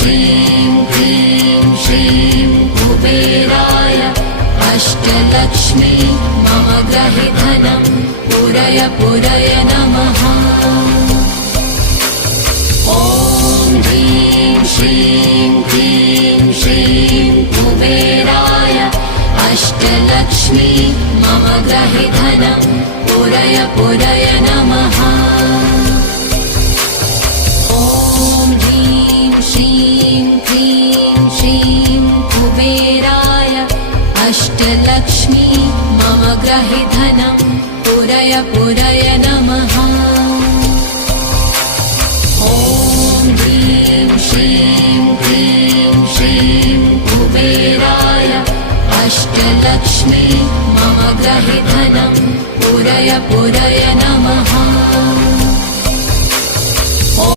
श्रीं क्लीं श्रीं कुबेराय अष्टलक्ष्मी मम गृहे धनं पूरय पूरय नमः। ॐ ह्रीं श्रीं क्लीं श्रीं कुबेराय अष्टलक्ष्मी मम गृहे धनं पूरय पूरय नमः। ॐ ह्रीं श्रीं क्लीं श्रीं कुबेराय अष्टलक्ष्मी मम गृहे धनं पूरय पूरय नमः। ॐ ह्रीं श्रीं क्लीं श्रीं कुबेराय अष्टलक्ष्मी मम गृहे धनं पूरय पूरय